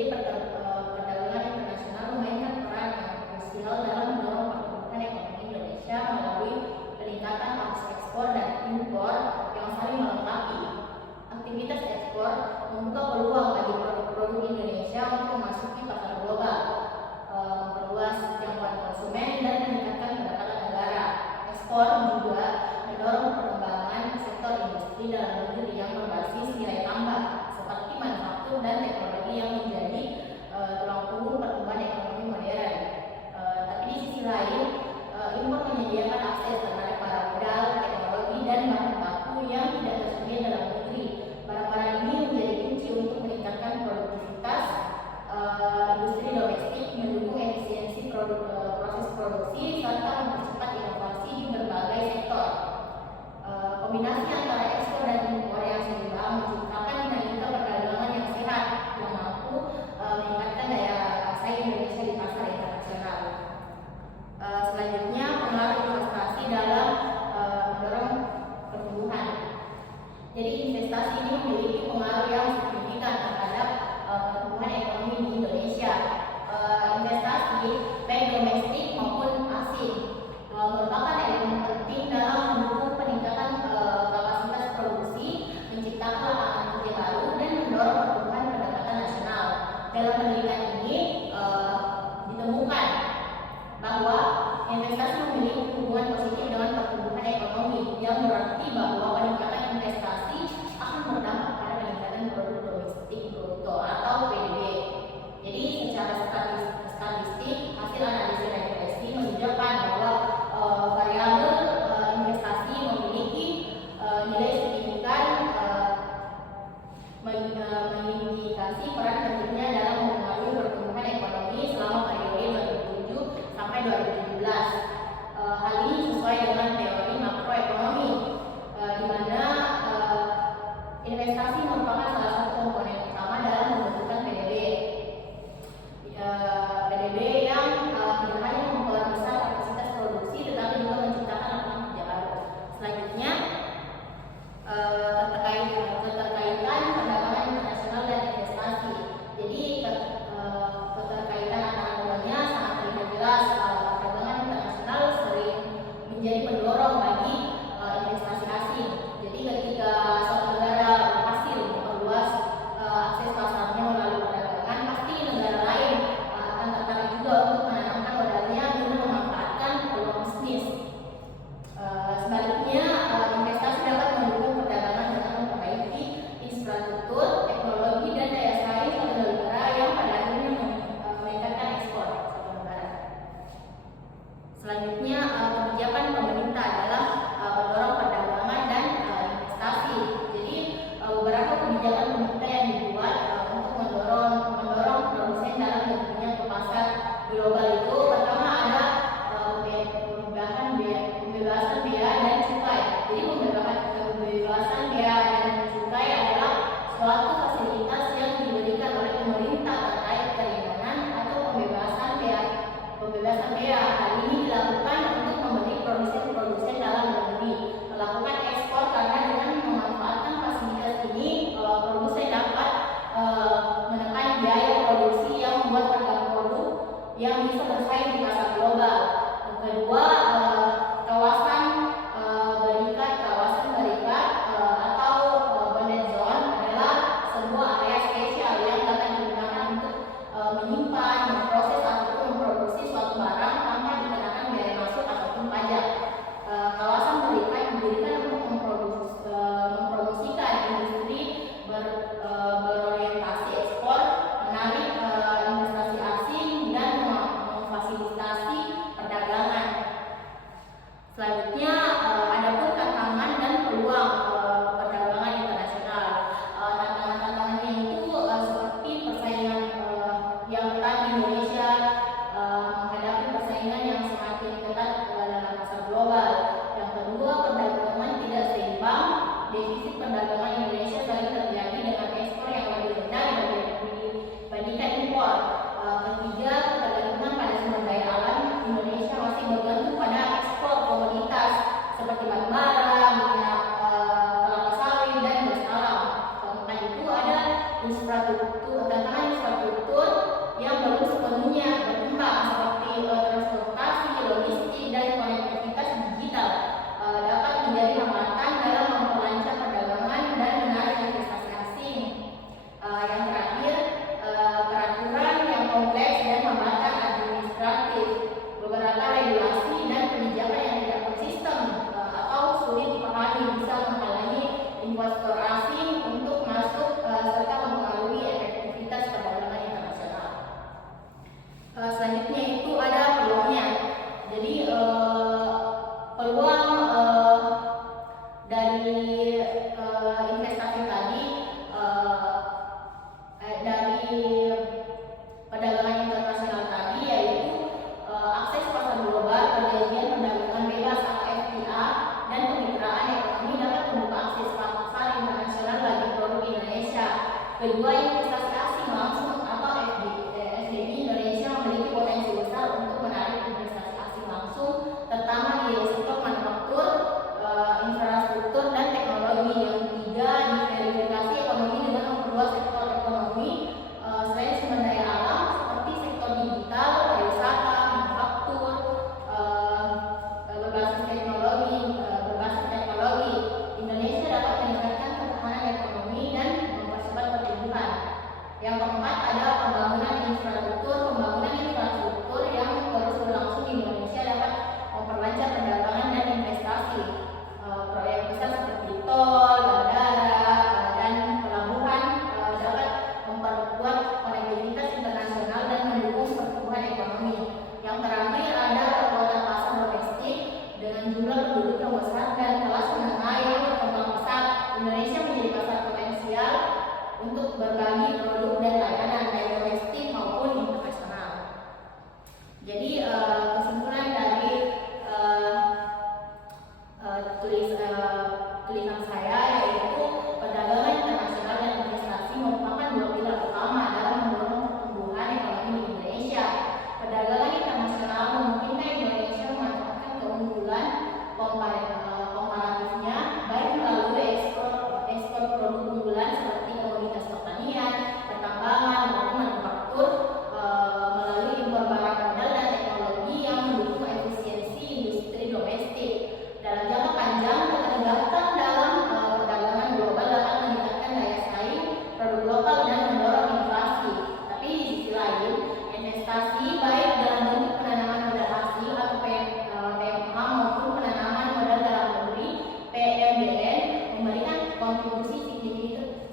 Jadi perdagangan internasional memainkan peran yang krusial dalam mendorong pertumbuhan ekonomi Indonesia melalui peningkatan arus ekspor dan impor yang saling melengkapi. Aktivitas ekspor membuka peluang bagi produk-produk Indonesia untuk memasuki pasar global, memperluas jangkauan konsumen dan meningkatkan pendapatan negara. Ekspor juga mendorong perkembangan sektor industri dalam negeri yang berbasis nilai tambah seperti manufaktur dan teknologi yang menjadi tulang punggung pertumbuhan ekonomi modern. Tapi di sisi lain, impor menyediakan akses terhadap barang modal, teknologi dan bahan baku yang tidak tersedia dalam negeri. Barang-barang ini menjadi kunci untuk meningkatkan produktivitas industri domestik, mendukung efisiensi proses produksi, serta mempercepat inovasi di berbagai sektor. Kombinasi antara ekspor dan impor yang seimbang menciptakan dinamika perdagangan yang sehat yang mampu meningkatkan daya saing Indonesia di pasar internasional. Selanjutnya, pengaruh investasi dalam mendorong pertumbuhan. Jadi investasi ini memiliki pengaruh yang signifikan terhadap pertumbuhan ekonomi di Indonesia. Investasi baik domestik maupun asing merupakan elemen penting dalam mendukung peningkatan kapasitas produksi, menciptakan lapangan kerja baru, dan mendorong pertumbuhan pendapatan nasional. Dalam penelitian ini ditemukan bahwa investasi memiliki hubungan positif dengan pertumbuhan ekonomi, yang berarti bahwa peningkatan investasi akan berdampak pada peningkatan produk domestik bruto atau PDB. Jadi secara statistik, hasil analisis regresi menunjukkan bahwa variabel investasi memiliki nilai signifikan mengindikasi peran pentingnya dalam mempengaruhi pertumbuhan ekonomi selama periode 2007 sampai 2017. Hal ini sesuai dengan teori makroekonomi, di mana investasi merupakan salah satu komponen utama dalam pembentukan PDB. PDB yang tidak hanya memperbesar kapasitas produksi, tetapi juga menciptakan lapangan kerja baru. Selanjutnya, keterkaitan perdagangan internasional dan investasi. Jadi keterkaitan antara keduanya sangat terlihat jelas. Perdagangan internasional sering menjadi pendorong bagi investasi asing. Jadi ketika suatu negara berhasil memperluas akses pasarnya melalui perdagangan, pasti negara lain akan tertarik juga untuk menanamkan modalnya guna memanfaatkan peluang bisnis. Sebaliknya, investasi dapat mendukung perdagangan dengan memperbaiki infrastruktur, teknologi, dan daya saing suatu negara yang pada akhirnya meningkatkan ekspor suatu negara. Selanjutnya, kebijakan pemerintah dalam mendorong perdagangan dan investasi. Jadi beberapa kebijakan pemerintah yang dibuat untuk mendorong produsen dalam negerinya ke pasar global itu, pertama ada pembebasan bea dan cukai. Jadi pembebasan bea dan cukai adalah suatu fasilitas yang diberikan oleh pemerintah terkait keringanan atau pembebasan bea. Hal ini dilakukan untuk memberi produsen dalam negeri melakukan ekspor, karena dengan memanfaatkan fasilitas ini produsen dapat menekan biaya produksi yang membuat harga produk yang bisa bersaing di pasar global. Yang kedua, kawasan berikat atau bonded zone adalah sebuah area spesial yang dapat digunakan untuk menyimpan, memproses ataupun memproduksi suatu barang tanpa dikenakan biaya masuk ataupun pajak. Kawasan berikat didirikan untuk mempromosikan industri berorientasi ekspor, menarik investasi asing, dan memfasilitasi perdagangan. infrastruktur yang belum sepenuhnya berkembang seperti transportasi, logistik, dan konektivitas digital dapat menjadi hambatan dalam memperlancar perdagangan dan menarik investasi asing. Yang terakhir, peraturan yang kompleks dan hambatan administratif, beberapa regulasi dan kebijakan yang tidak konsisten atau sulit dipahami bisa menghalangi investor asing untuk masuk serta mempengaruhi efektivitas perdagangan internasional. Selanjutnya itu ada peluangnya. Jadi peluang dari investasi tadi dari perdagangan internasional tadi yaitu akses pasar global, perjanjian perdagangan bebas atau FTA, dan kemitraan ekonomi dapat membuka akses pasar internasional bagi produk Indonesia. Kedua, investasi asing langsung atau FDI Indonesia memiliki potensi besar untuk menarik investasi asing langsung, terutama di sektor manufaktur, infrastruktur, dan teknologi. Yang ketiga, diverifikasi ekonomi dengan memperluas sektor ekonomi selain sumber daya alam seperti sektor digital, pariwisata, manufaktur, berbasis teknologi. Indonesia dapat meningkatkan ketahanan ekonomi dan mempercepat pertumbuhan. Yang keempat, ada pembangunan infrastruktur. Pembangunan infrastruktur yang terus berlangsung di Indonesia dapat memperlancar perdagangan dan investasi. Proyek besar seperti tol, bandara, dan pelabuhan dapat memperkuat konektivitas internasional dan mendukung pertumbuhan ekonomi. Yang terakhir, ada kekuatan pasar domestik dengan jumlah penduduk yang besar dan kelas menengah yang berkembang pesat. Indonesia menjadi pasar potensial untuk berbagi produk dan layanan baik domestik maupun internasional. Jadi kesimpulan dari tulisan saya yaitu perdagangan internasional dan investasi merupakan dua pilar utama dalam mendorong pertumbuhan ekonomi di Indonesia. Perdagangan internasional memungkinkan Indonesia memanfaatkan keunggulan komparatifnya baik melalui ekspor produk unggulan seperti komoditas pertanian, pertambangan, maupun manufaktur, melalui impor barang modal dan teknologi yang mendukung efisiensi industri domestik. Dalam jangka panjang, keterlibatan dalam perdagangan global dapat meningkatkan daya saing produk lokal dan mendorong inflasi. Tapi di sisi lain, investasi baik dalam bentuk penanaman modal asing atau PMA maupun penanaman modal dalam negeri (PMDN) memberikan kontribusi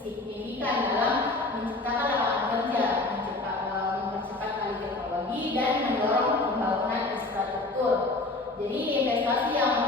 signifikan dalam menciptakan lapangan kerja, mempercepat alih teknologi, dan mendorong pembangunan infrastruktur. Jadi investasi yang